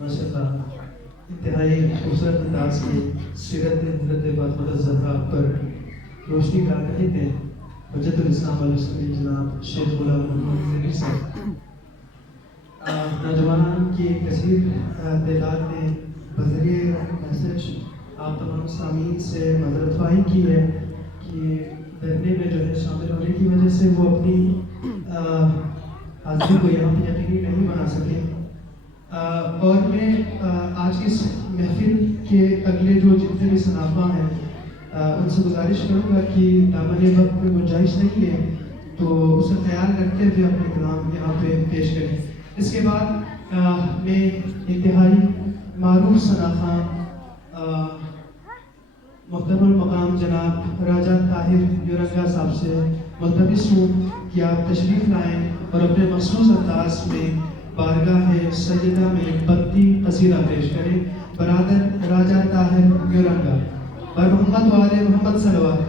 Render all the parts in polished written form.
माशाअल्लाह इंतहाई खूबसूरत अंदाज की सीरत हज़रत फ़ातिमा ज़हरा पर रोशनी डाल रहे थे हजरतुल इस्लाम वल-मुस्लिमीन जनाब शेख गुलाम मोहम्मद ज़कीर साहब। नौजवान की कसीर तादाद ने बज़रिए मैसेज आप तमाम सामीन से मदद ख्वाही की है कि धरने में जो है शामिल होने की वजह से वो अपनी हाज़िरी को यहाँ पर यकीनी नहीं बना सके। और मैं आज की इस महफिल के अगले जो जितने भी सनाफा हैं उनसे गुजारिश करूँगा कि दामन वक्त में गुंजाइश नहीं है तो उसे ख्याल रखते हुए अपने कलाम यहाँ पे पेश करें। इसके बाद मैं इंतहाई मारूफ सनाखा मुहतरम मकाम जनाब राजा ताहिर युरंगा साहब से मुल्तमिस हूँ कि आप तशरीफ़ लाएँ और अपने मखसूस अंदाज में बारगाह सैयदा में बत्ती कसीदा पेश करें। बरादर राजा ताहिर युरंगा बर मोहम्मद वाले मोहम्मद सल्लल्लाहु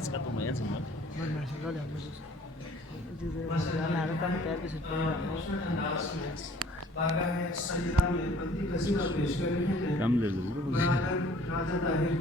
It's got the lands in it. काम ले लो राजा ताहिर